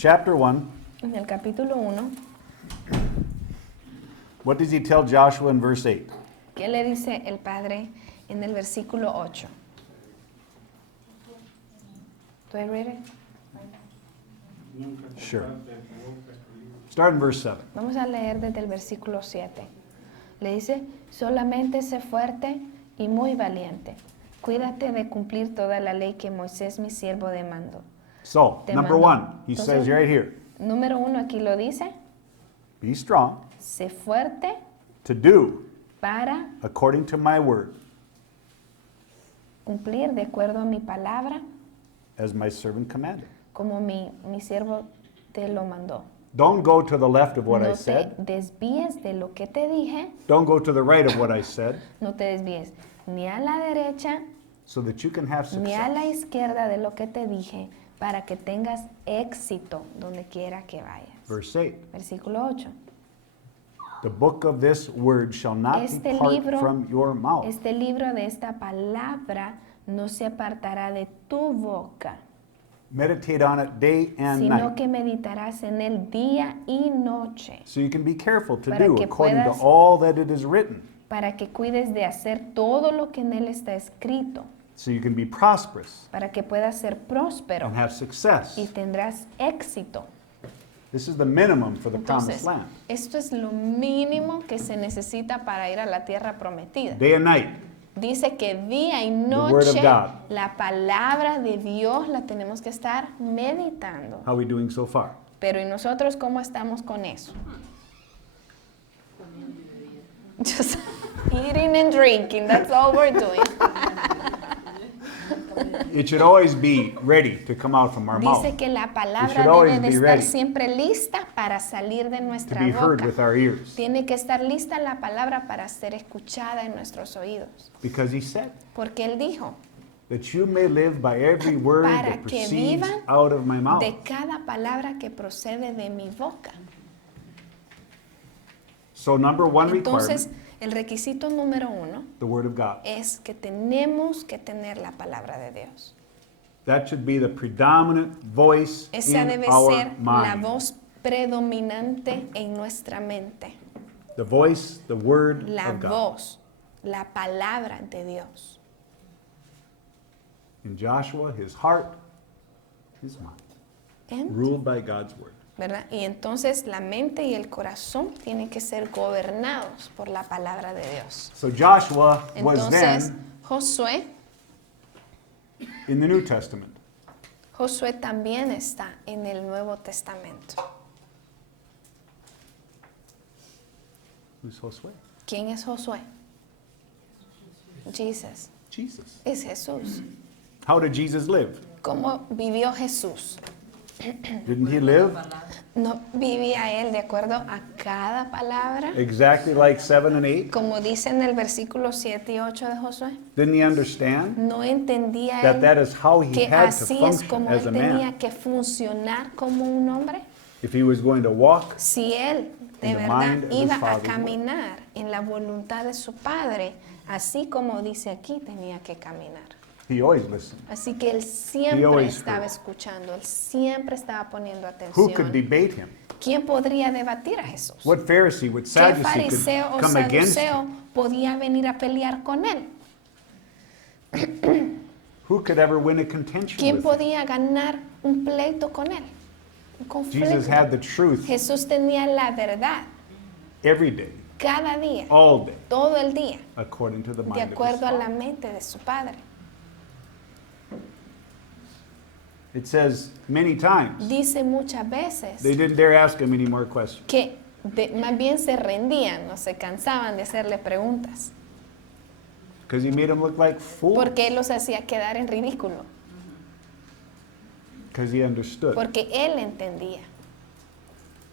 chapter 1, En el capítulo 1, what does he tell Joshua in verse 8? ¿qué le dice el Padre en el versículo 8? Do I read it? Sure. Start in verse 7. Vamos a leer desde el versículo 7. Le dice, solamente sé fuerte y muy valiente. Cuídate de cumplir toda la ley que Moisés, mi siervo, demandó. So, Te number mando. 1, he says right here, Número 1 aquí lo dice, be strong sé fuerte to do para according to my word, cumplir de acuerdo a mi palabra, as my servant commanded. como mi siervo te lo mandó. Don't go to the left of what I No te said. desvíes de lo que te dije, Don't go to the right of what I said, no te desvíes ni a la derecha so that you can have ni a la success. izquierda de lo que te dije, para que tengas éxito donde quiera que vayas. Verse 8. Versículo 8. The book of this word shall not Este depart libro, from your mouth, este libro de esta palabra no se apartará de tu boca, meditate on it day and sino night, que meditarás en él día y noche, so you can be careful to Para do que according to puedas- all that it is written, para que cuides de hacer todo lo que en él está escrito, so you can be prosperous para que puedas ser próspero and have success. y tendrás éxito. This is the minimum for the Entonces, promised land. esto es lo mínimo que se necesita para ir a la tierra prometida. Day and night, Dice que día y word of noche God. la palabra de Dios la tenemos que estar meditando. how are we doing so far? Pero ¿y nosotros cómo estamos con eso? Just eating and drinking, that's all we're doing. It should always be ready to come out from our mouth, Dice que la should palabra always debe de be estar ready siempre lista para salir de to nuestra be heard boca. with our ears. Tiene que estar lista la palabra para ser escuchada en nuestros oídos. Because he said Porque Él dijo, that you may live by every word Para that que proceeds vivan out of my mouth. de cada palabra que procede de mi boca. So number one Entonces, requirement, el requisito número 1 the word of God. es que tenemos que tener la palabra de Dios. That should be the predominant voice Esa in debe our ser la mind. voz predominante en nuestra mente. The voice, the word La of God. voz, la palabra de Dios. In Joshua, his heart, his mind, ¿Eh? ruled by God's word. ¿Verdad? Y entonces la mente y el corazón tienen que ser gobernados por la palabra de Dios. So Joshua was Entonces, then Josué in the New Testament. Josué también está en el Nuevo Testamento. Who's Josué? ¿Quién es Josué? Jesus. Jesus. Es Jesús. How did Jesus live? ¿Cómo vivió Jesús? Didn't he live ¿No vivía él de acuerdo a cada palabra? exactly like 7 and 8? Como dice en el versículo 7 y 8 de Josué. Didn't he understand ¿No entendía that él that is how he que had to así es function como as él a tenía man? que funcionar como un hombre? If he was going to walk Si él de In the verdad mind of his iba a father's caminar en la voluntad de su padre, así como dice aquí, tenía que caminar. he always listened. Así que él He siempre always estaba heard. escuchando, él siempre estaba poniendo Who could atención. debate him? ¿Quién podría debatir a Jesús? What Pharisee, what ¿Qué Sadducee fariseo could o come against saduceo him? podía venir a pelear con él? Who could ever win a contention ¿Quién with him? podía ganar un pleito con él? Un Jesus conflicto. had the truth Jesús tenía la verdad every day, cada día, all day, todo el día, according to the de mind of his acuerdo a la Father. mente de su padre. It says many times Dice muchas veces they didn't dare ask him any more questions que más bien se rendían o se cansaban de hacerle preguntas, because he made them look like fools porque él los hacía quedar en ridículo, because he understood. porque él entendía.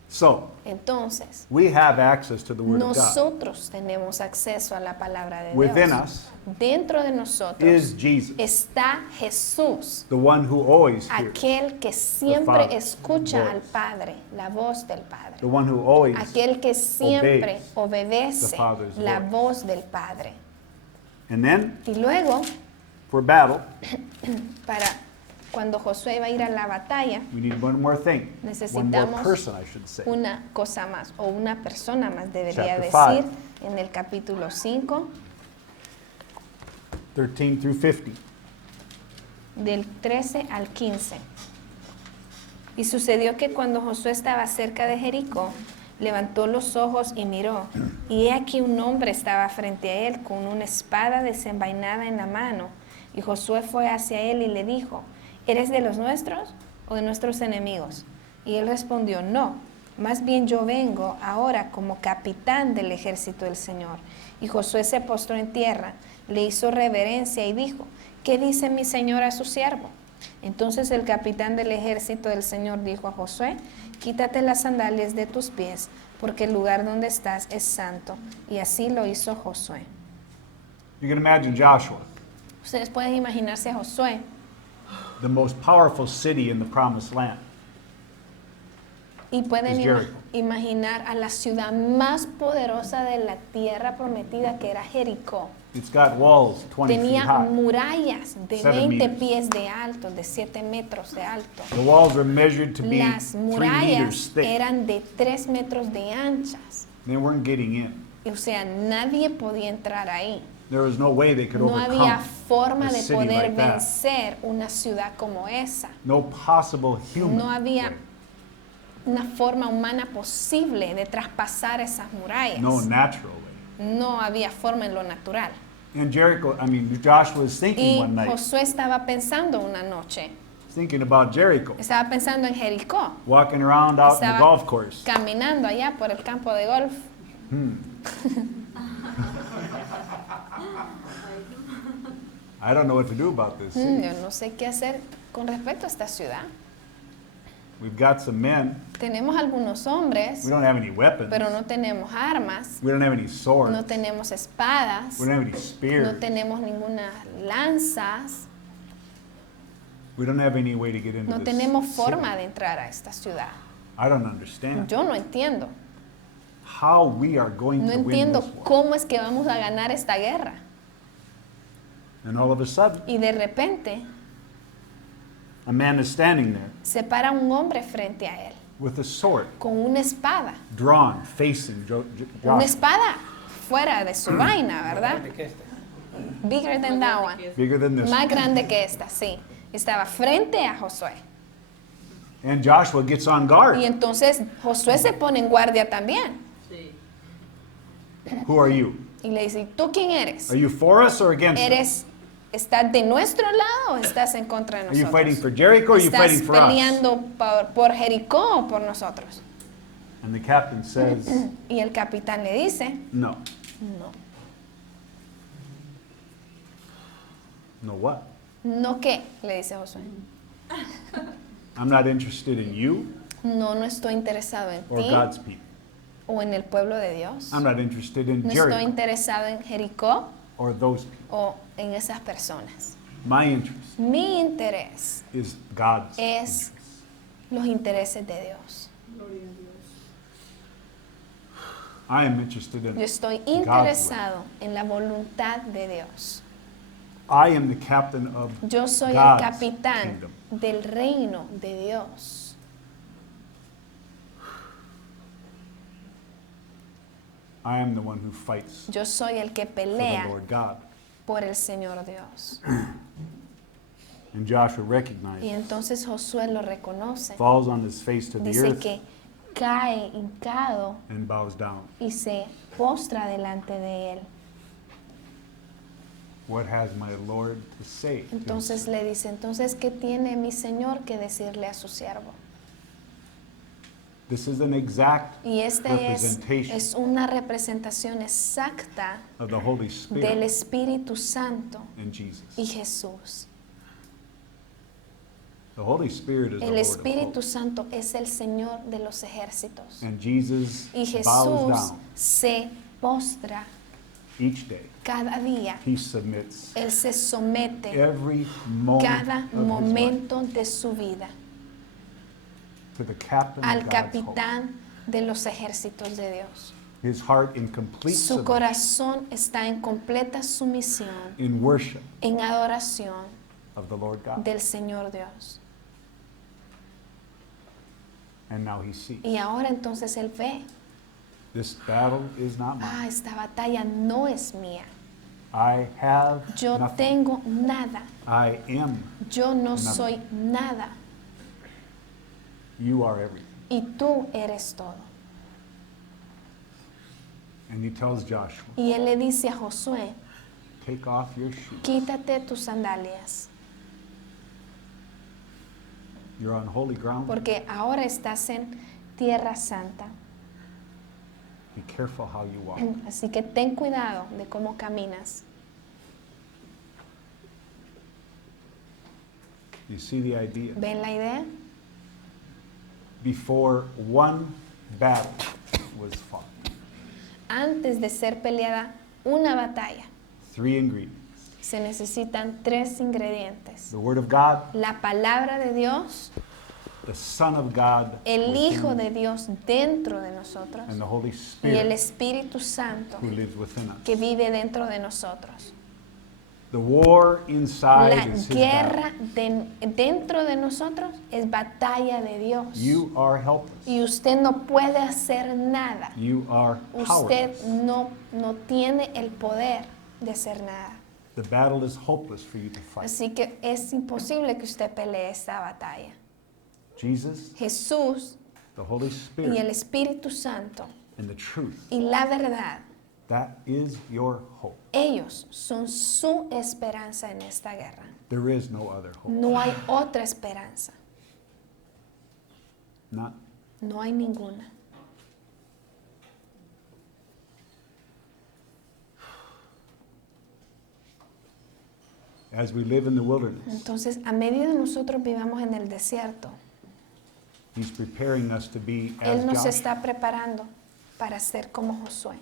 So Entonces, we have access to the Word of God. nosotros tenemos acceso a la palabra de Within Dios. us Dentro de nosotros is Jesus, está Jesús, the one who always hears, aquel que siempre Father, escucha voice. al Padre, la voz del Padre. the one who always Aquel que siempre obeys obedece the Father's la voice. voz del Padre. And then Y luego, for battle, para cuando Josué iba a ir a la batalla, we need one more thing. One more necesitamos person, I should say. una cosa más, o una persona más, debería Chapter decir, en el capítulo 5, 13 through 50. del 13 al 15. Y sucedió que cuando Josué estaba cerca de Jericó, levantó los ojos y miró, y he aquí un hombre estaba frente a él con una espada desenvainada en la mano. Y Josué fue hacia él y le dijo, ¿eres de los nuestros o de nuestros enemigos? Y él respondió, no, más bien yo vengo ahora como capitán del ejército del Señor. Y Josué se postró en tierra, le hizo reverencia y dijo, ¿qué dice mi señor a su siervo? Entonces el capitán del ejército del Señor dijo a Josué, quítate las sandalias de tus pies, porque el lugar donde estás es santo. Y así lo hizo Josué. You can imagine Joshua, Ustedes pueden imaginarse a Josué, the most powerful city in the promised land. y pueden Es Jericho. imaginar a la ciudad más poderosa de la tierra prometida, que era Jericó. It's got walls 20 feet Tenía high. murallas de 7 20 meters. pies de alto, de 7 metros de alto. The walls were measured to be Las 3 meters murallas thick. eran de 3 metros de anchas. They weren't getting in. O sea, nadie podía entrar ahí. There was no way they could No había overcome forma a de city poder like that. vencer una ciudad como esa. No possible human No había way. una forma humana posible de traspasar esas murallas. No natural way. No había forma en lo natural. And Joshua was thinking Y one night, Josué estaba pensando una noche, thinking about Jericho, estaba pensando en Jericó, walking around out in the estaba golf course. caminando allá por el campo de golf. I don't know what to do about this city. Yo no sé qué hacer con respecto a esta ciudad. We've got some men. Tenemos algunos hombres, We don't have any weapons. pero no tenemos armas, We don't have any swords. no tenemos espadas, We don't have any no spears. tenemos ninguna lanzas, We don't have any way to get into no this tenemos city. forma de entrar a esta ciudad. I don't understand Yo no entiendo. how we are going No to win entiendo this war. cómo es que vamos a ganar esta guerra. And all of a sudden, Y de repente a man is standing there se para un hombre frente a él with a sword con una espada. drawn, facing Una Joshua. espada fuera de su vaina, ¿verdad? Bigger than that one. Bigger than this. Más grande que esta, sí. Estaba frente a Josué. And Joshua gets on Y guard. entonces Josué se pone en guardia también. Who are you? Y le dice, ¿tú quién eres? Are you for us or against us? ¿Estás de nuestro lado o estás en contra de Are you nosotros? fighting for Jericho or are you ¿Estás fighting for us? peleando por Jericó o por nosotros? And the captain says, Y el capitán le dice, no. no. No what? ¿No qué? Le dice Josué. I'm not interested in you No, no estoy interesado en or ti God's people. o en el pueblo de Dios. I'm not interested in No estoy Jericho interesado en Jericó or those people. o en esas personas. My interest Mi interés is God's es interest. los intereses de Dios. I am interested in Yo estoy God's will. interesado en la voluntad de Dios. I am the captain of Yo soy el God's capitán kingdom. del reino de Dios. I am the one who fights Yo soy el que for the pelea Lord God. por el Señor Dios. And Joshua Y recognized, entonces Josué lo reconoce. falls on his face to the Dice earth que cae hincado and bows down. y se postra delante de él. What has my Lord to say? to his Entonces le dice, entonces, ¿qué tiene mi Señor que decirle a su siervo? This is an exact Y esta representation es una representación exacta of the Holy del Spirit Espíritu Santo in Jesus. y Jesús. The Holy Spirit is the El Lord of Espíritu hosts. Santo es el Señor de los ejércitos. And Jesus Y bows Jesús down se postra each day. cada día. He submits Él se somete every moment cada of his life momento de su vida to the captain al of God's host. capitán de los ejércitos de Dios. His heart in complete Su submission, corazón está en completa sumisión, in worship, en adoración, of the Lord God. del Señor Dios. And now he sees. Y ahora entonces él ve, This battle is not mine. esta batalla no es mía. I have Yo nothing. tengo nada. I am. Yo no Nothing. soy nada. You are everything. Y tú eres todo. And he tells Joshua, Y él le dice a Josué, take off your shoes. quítate tus sandalias, You're on holy ground. porque ahora estás en tierra santa. Be careful how you walk. Así que ten cuidado de cómo caminas. You see the idea? ¿Ven la idea? Before one battle was fought, Antes de ser peleada una batalla, 3 ingredients. se necesitan 3 ingredientes. The Word of God, La palabra de Dios, the Son of God, el within, Hijo de Dios dentro de nosotros and the Holy y el Spirit Espíritu Santo who lives within us. que vive dentro de nosotros. The war inside La is His guerra battle. dentro de nosotros es batalla de Dios. You are helpless. Y usted no puede hacer nada. You are Usted powerless. no tiene el poder de hacer nada. The battle is hopeless for you to fight. Así que es imposible que usted pelee esta batalla. Jesus, Jesús the Holy y el Spirit, Espíritu Santo and the truth, y la verdad, that is your hope. ellos son su esperanza en esta guerra. There is no other hope. No hay otra esperanza. Not No hay ninguna. as we live in the wilderness. Entonces, a medida que nosotros vivamos en el desierto, He's preparing us to be as Él nos Joshua. está preparando para ser como Josué.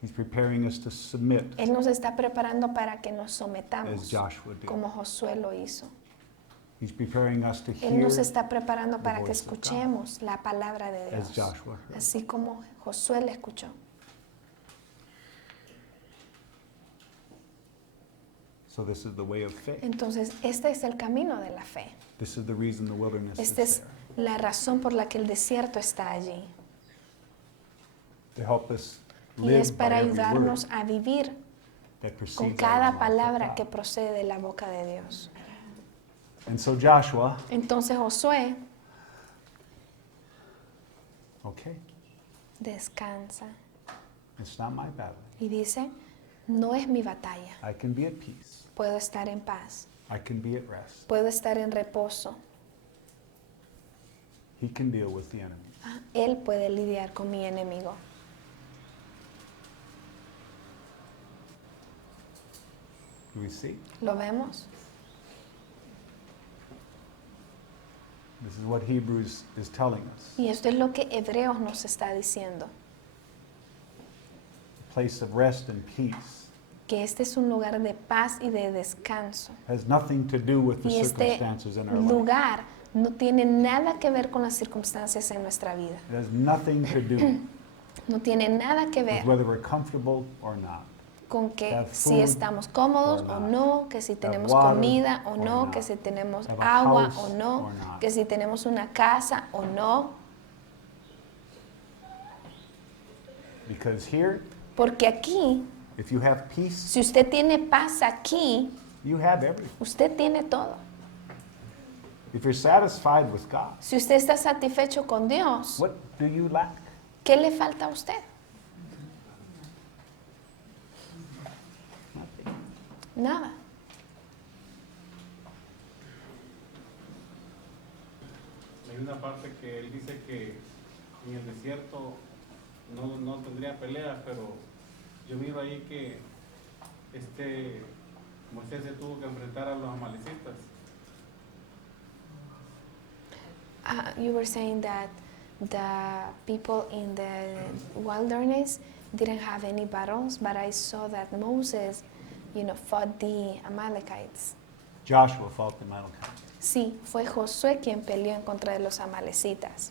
He's preparing us to submit Él nos está preparando para que nos as sometamos Joshua did. como Josué lo hizo. He's preparing us to Él hear nos está preparando the para que voice of God, escuchemos la palabra de as Dios, Joshua heard. así como Josué la escuchó. So this is the way of faith. Entonces, este es el camino de la fe. This is the reason the wilderness Esta is es there. la razón por la que el desierto está allí. To help us Y live es by para every word ayudarnos a vivir that proceeds con out of cada the mouth of palabra God. que procede de la boca de Dios. And so Joshua, Entonces Josué okay, descansa it's not my battle. y dice, no es mi batalla, I can be at peace. puedo estar en paz, I can be at rest. puedo estar en reposo. He can deal with the enemy. Él puede lidiar con mi enemigo. Do we see? ¿Lo vemos? This is what Hebrews is telling us. Y esto es lo que Hebreos nos está diciendo, A place of rest and peace que este es un lugar de paz y de descanso. has nothing to do with the Y este circumstances in our life. lugar no tiene nada que ver con las circunstancias en nuestra vida. It has nothing to do No tiene nada que with ver whether we're comfortable or not. con que Have si food estamos cómodos or o not. no, que si tenemos water comida o or no, not. que si tenemos Have a agua house o no, or not. que si tenemos una casa o no. Because here, Porque aquí, if you have peace, si usted tiene paz aquí, you have everything. usted tiene todo. If you're satisfied with God, Si usted está satisfecho con Dios, what do you lack? ¿qué le falta a usted? Nada. Hay una parte que él dice que en el desierto no tendría pelea, pero yo miro ahí que Moisés se tuvo que enfrentar a los amalecitas. You were saying that the people in the wilderness didn't have any battles, but I saw that Moses, fought the Amalekites. Joshua fought the Amalekites. Sí, fue Josué quien peleó en contra de los amalecitas.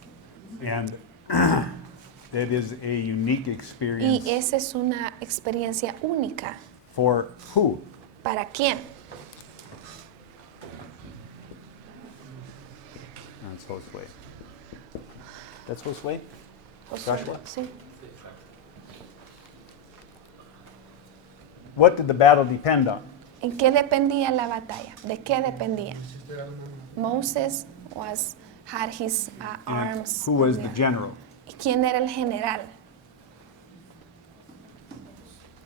And that is a unique Y experience esa es una experiencia única. for who? ¿Para quién? That's Josue. That's Josue? Josué, Joshua. sí. What did the battle depend on? ¿En qué dependía la batalla? ¿De qué dependía? Moses had his And arms. who was in the the- general? ¿Y quién era el general?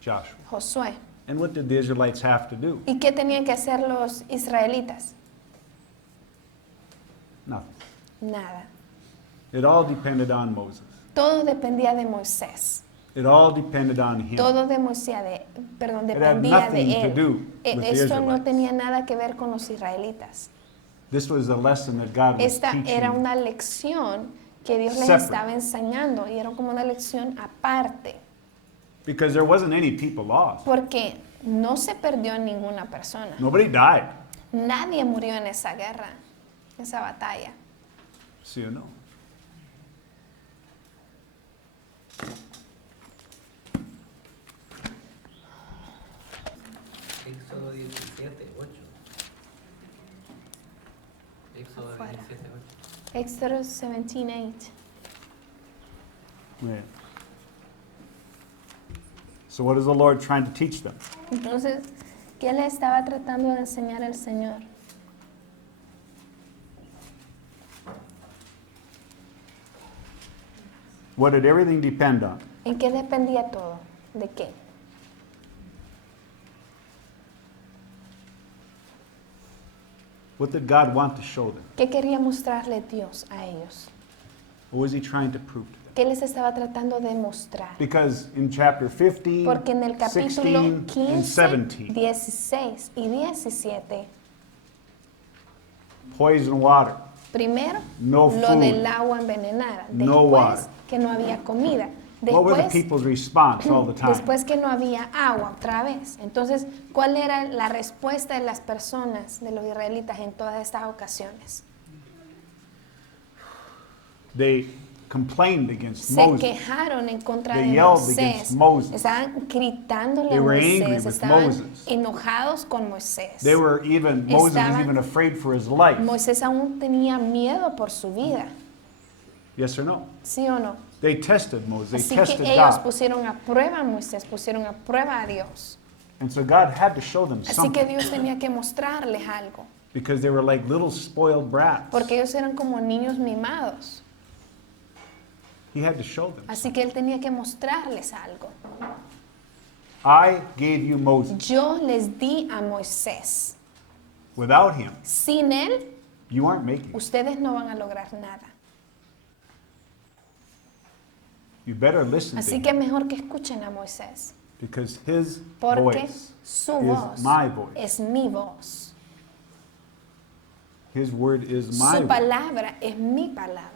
Joshua. Josué. And what did the Israelites have to do? ¿Y qué tenían que hacer los israelitas? Nothing. Nada. It all depended on Moses. Todo dependía de Moisés. It all depended on him. Todo de Moisés, had dependía nothing de to él. do with the Esto no Israelites. tenía nada que ver con los israelitas. This was a lesson that God was Esta era teaching. una lección que Dios les Separate. estaba enseñando y era como una lección aparte, Because there wasn't any people lost. porque no se perdió ninguna persona. Nobody died. Nadie murió en esa guerra, en esa batalla. ¿Sí o no? Éxodo 17, 8. Éxodo Afuera. 17, 8. Exodus 17:8. Yeah. So what is the Lord trying to teach them? Entonces, ¿qué le estaba tratando de enseñar el Señor? What did everything depend on? ¿En qué dependía todo? ¿De qué? What did God want to show them? ¿Qué quería mostrarle Dios a ellos? What was he trying to prove to them? ¿Qué les estaba tratando de mostrar? Because in chapter 15, Porque en el capítulo 16, and 15, 17, 16 y 17, poison water, primero no lo food. del agua envenenada, No después water. que no había comida, What were the después, people's response all the time? después que no había agua otra vez. Entonces, ¿cuál era la respuesta de las personas, de los israelitas en todas estas ocasiones? They complained against Se Moses. quejaron en contra They de yelled Moisés. against Moses. Estaban gritándole They a were angry Moisés. with Estaban Moses. enojados con Moisés. They were even, Moses was Estaban- even afraid for his life. Moisés aún tenía miedo por su vida. Yes or no? ¿Sí o no? They tested Moses. They Así tested que ellos God. pusieron a prueba a Moisés, pusieron a prueba a Dios. And so God had to show them Así que something. Dios tenía que mostrarles algo. Because they were like little spoiled brats. Porque ellos eran como niños mimados. He had to show them. Así que Él tenía que mostrarles algo. I gave you Moses. Yo les di a Moisés. Without him, Sin Él, you aren't making it. ustedes no van a lograr nada. You better listen to Así him. que mejor que escuchen a Moisés. Because his Porque voice su is voz my voice. es mi voz. His word is my Su word. palabra es mi palabra.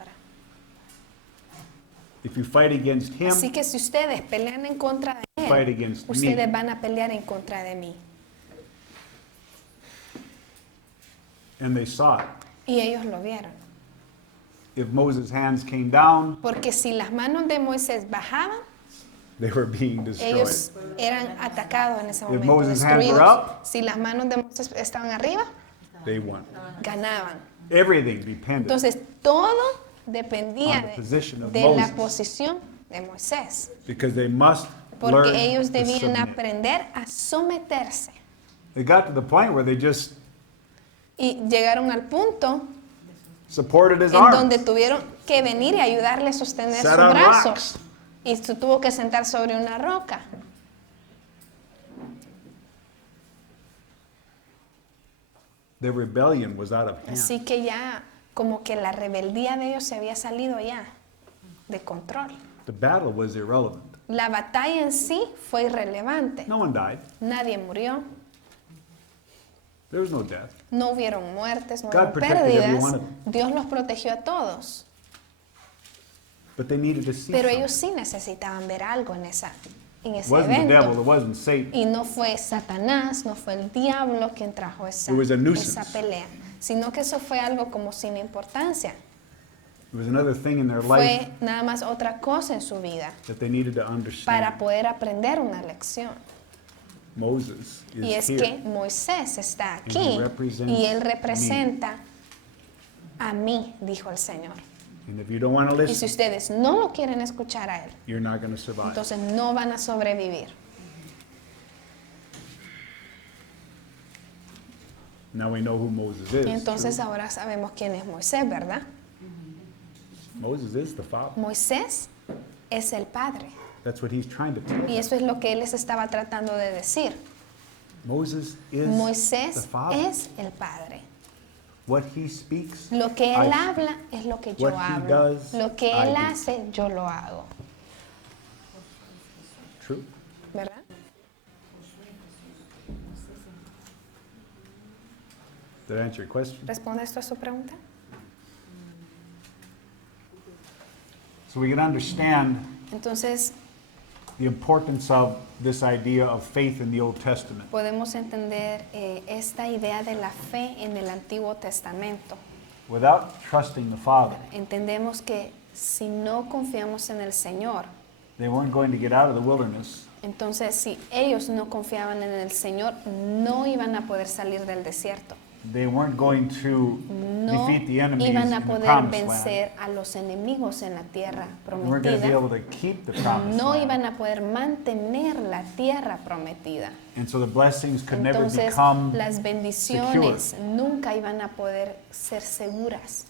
If you fight against him, Así que si ustedes pelean en contra de fight Él, against ustedes me. van a pelear en contra de mí. And they saw it. Y ellos lo vieron. If Moses' hands came down, Porque si las manos de Moisés bajaban, they were being destroyed. ellos eran atacados en ese If momento, Moses' hands were destruidos. up, Si las manos de Moisés estaban arriba, They won. ganaban. Everything depended. Entonces todo dependía On the position of de la Moses. posición de Moisés. Because they must learn Porque ellos to debían submit. aprender a someterse. They got to the point where they just Y llegaron al punto supported his en arms. donde tuvieron que venir y ayudarle a sostener Sat sus on brazos. rocks. Y se tuvo que sentar sobre una roca. The rebellion was out of hand. Así que ya como que la rebeldía de ellos se había salido ya de control. The battle was irrelevant. La batalla en sí fue irrelevante. No one died. Nadie murió, There was no death. no hubieron muertes, no God hubo protected every pérdidas. one of them. Dios los protegió a todos. But they needed to see Pero something. ellos sí necesitaban ver algo en ese It wasn't the devil, evento. it wasn't Satan. Y no fue Satanás, no fue el diablo quien trajo esa, It was a nuisance. esa pelea, sino que eso fue algo como sin importancia. It was another thing in their life Fue nada más otra cosa en su vida that they needed to understand. para poder aprender una lección. Moses Y is es que here. Moisés está And aquí he represents y él representa a mí, dijo el Señor. And if you don't want to Y si listen, ustedes no lo quieren escuchar a él, you're not going to survive. entonces no van a sobrevivir. Now we know who Moses is. Y entonces true? ahora sabemos quién es Moisés, ¿verdad? Moses is the father. Moisés es el Padre. That's what he's trying to tell Y us. eso es lo que él les estaba tratando de decir. Moses is the Moisés father. es el Padre. What he speaks, Lo que él I- habla es lo que yo What he hablo. does, Lo que I él do. hace, yo lo hago. True. ¿Verdad? Did I answer your question? ¿Responde esto a su pregunta? So we can understand Entonces, the importance of this idea of faith in the Old Testament. podemos entender esta idea de la fe en el Antiguo Testamento. Without trusting the Father, Entendemos que si no confiamos en el Señor, they weren't going to get out of the wilderness. entonces si ellos no confiaban en el Señor, no iban a poder salir del desierto. They weren't going to No defeat the enemies iban a in the poder promised land. vencer a los enemigos en la tierra They weren't going to be prometida. able to keep the promised No land. iban a poder mantener la tierra prometida. And so the blessings could never Entonces, become, las bendiciones nunca iban a poder ser seguras.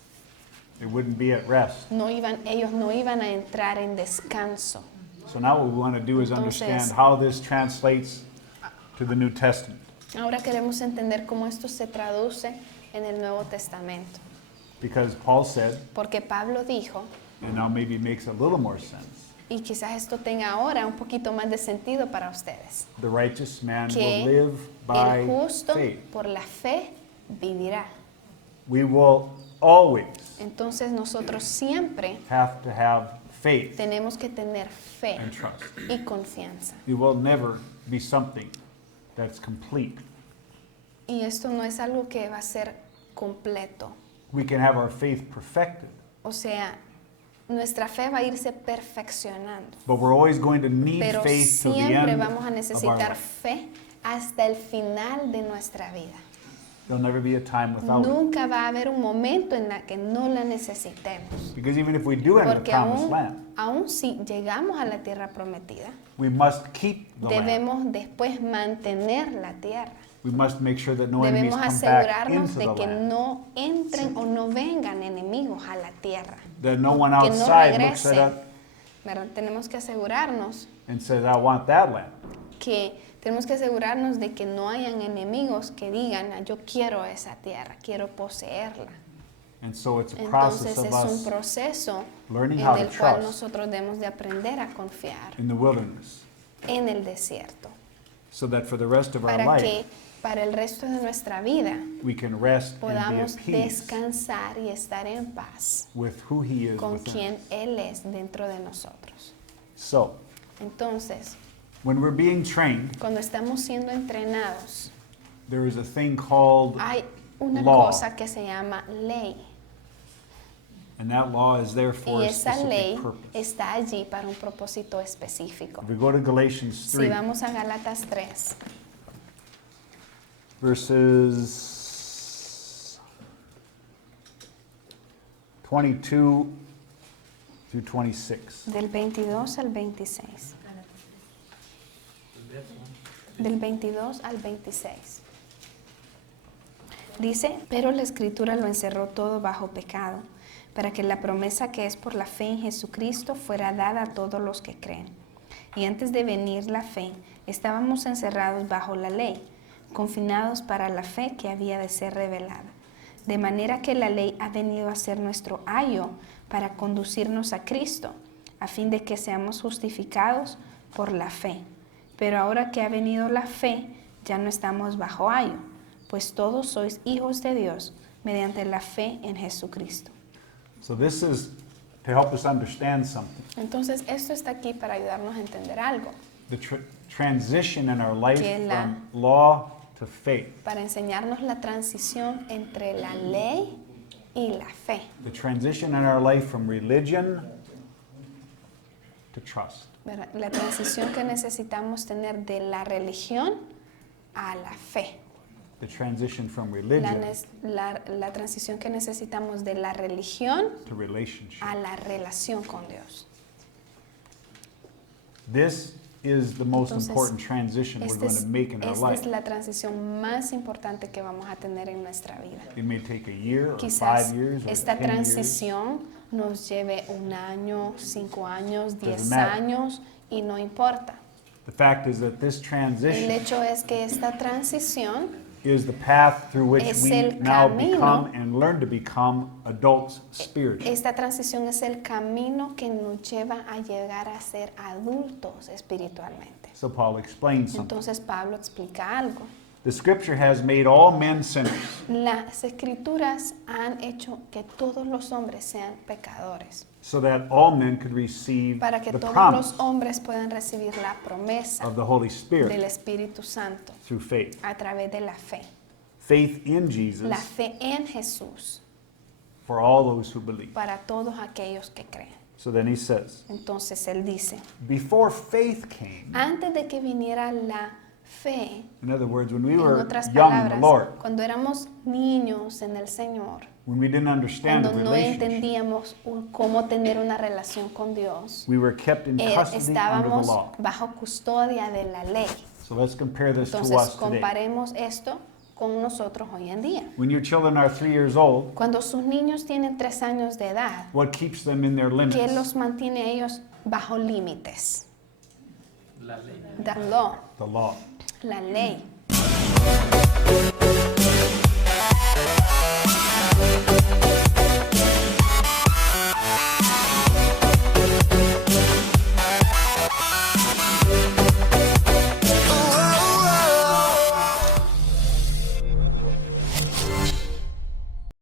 they wouldn't be at rest. Ellos no iban a entrar en descanso. So now what we want to do is Entonces- understand how this translates to the New Testament. Ahora queremos entender cómo esto se traduce en el Nuevo Testamento. Because Paul said, Porque Pablo dijo, and now maybe it makes a little more sense, y quizás esto tenga ahora un poquito más de sentido para ustedes, the righteous man que will live by el justo faith. por la fe vivirá. We will always Entonces nosotros siempre have to have faith tenemos que tener fe and trust. y confianza. It will never be something that's complete. Y esto no es algo que va a ser completo. We can have our faith perfected, O sea, nuestra fe va a irse perfeccionando. but we're always going to need Pero faith to the siempre end vamos a of our necesitar life. fe hasta el final de nuestra vida. There'll never be a time without it. Nunca va a haber un momento en la que no la necesitemos. Because even if we do enter the Porque promised land, aún si llegamos a la tierra prometida, we must keep the land. debemos después mantener la tierra. We must make sure that no enemies Debemos come back asegurarnos into de the que land. no entren o no vengan enemigos a la tierra. That no one Que no outside looks at regresen. us ¿Verdad? Tenemos que asegurarnos and says, I want that land. tenemos que asegurarnos de que no hayan enemigos que digan, "Ah, yo quiero esa tierra, quiero poseerla". And so it's a process Entonces of es un us proceso learning en how to el cual trust nosotros debemos de aprender a confiar in the wilderness en el desierto, so that for the rest of our para life, que para el resto de nuestra vida we can rest and be podamos at peace descansar y estar en paz with who He is con within quien us. Él es dentro de nosotros. So, Entonces, when we're being trained, cuando estamos siendo entrenados, there is a thing called, hay una Law. cosa que se llama ley. and that law is there for Y a esa ley specific purpose. está allí para un propósito específico. If we go to Galatians Si 3, vamos a Gálatas 3, verses 22 through 26. del 22 al 26. Del 22 al 26. Dice, pero la Escritura lo encerró todo bajo pecado, para que la promesa que es por la fe en Jesucristo fuera dada a todos los que creen. Y antes de venir la fe, estábamos encerrados bajo la ley, confinados para la fe que había de ser revelada. De manera que la ley ha venido a ser nuestro ayo para conducirnos a Cristo, a fin de que seamos justificados por la fe. Pero ahora que ha venido la fe, ya no estamos bajo ayo, pues todos sois hijos de Dios mediante la fe en Jesucristo. So this is to help us understand something. Entonces, esto está aquí para ayudarnos a entender algo, The transition in our life Que la- from law to faith. para enseñarnos la transición entre la ley y la fe. The transition in our life from religion to trust. ¿Verdad? La transición que necesitamos tener de la religión a la fe. The transition from La, religion nes- la transición que necesitamos de la religión to relationship. a la relación con Dios. This is the most Entonces, important transition we're going to make in our esta es life. la transición más importante que vamos a tener en nuestra vida. It may take a year or Quizás 5 years or esta 10 years. transición nos lleve 1 año, 5 años, 10 Doesn't matter. años y no importa. The fact is that this El transition hecho es que esta transición is the path through which es we el now camino. become and learn to become adults spiritually. Esta transición es el camino que nos lleva a llegar a ser adultos espiritualmente. So Paul explains something. Entonces Pablo explica algo. The scripture has made all men sinners, Las escrituras han hecho que todos los hombres sean pecadores, so that all men could receive para que the todos promise los hombres puedan recibir la promesa of the Holy del Spirit Espíritu Santo through faith. a través de la fe. Faith in Jesus La fe en Jesús for all those who believe. para todos aquellos que creen. So then he says, Entonces él dice, before faith came, antes de que viniera la fe, in other words, when we en were otras young in the palabras, Lord, cuando éramos niños en el Señor, when we didn't understand the cuando no relationship, entendíamos cómo tener una relación con Dios, we were kept in custody under the estábamos law. bajo custodia de la ley. So let's compare this to Entonces us today. comparemos esto con nosotros hoy en día. When your children are 3 years old, Cuando sus niños tienen 3 años de edad, what keeps them in their ¿qué limits? los mantiene a ellos bajo límites? La ley. The law, The law. la ley.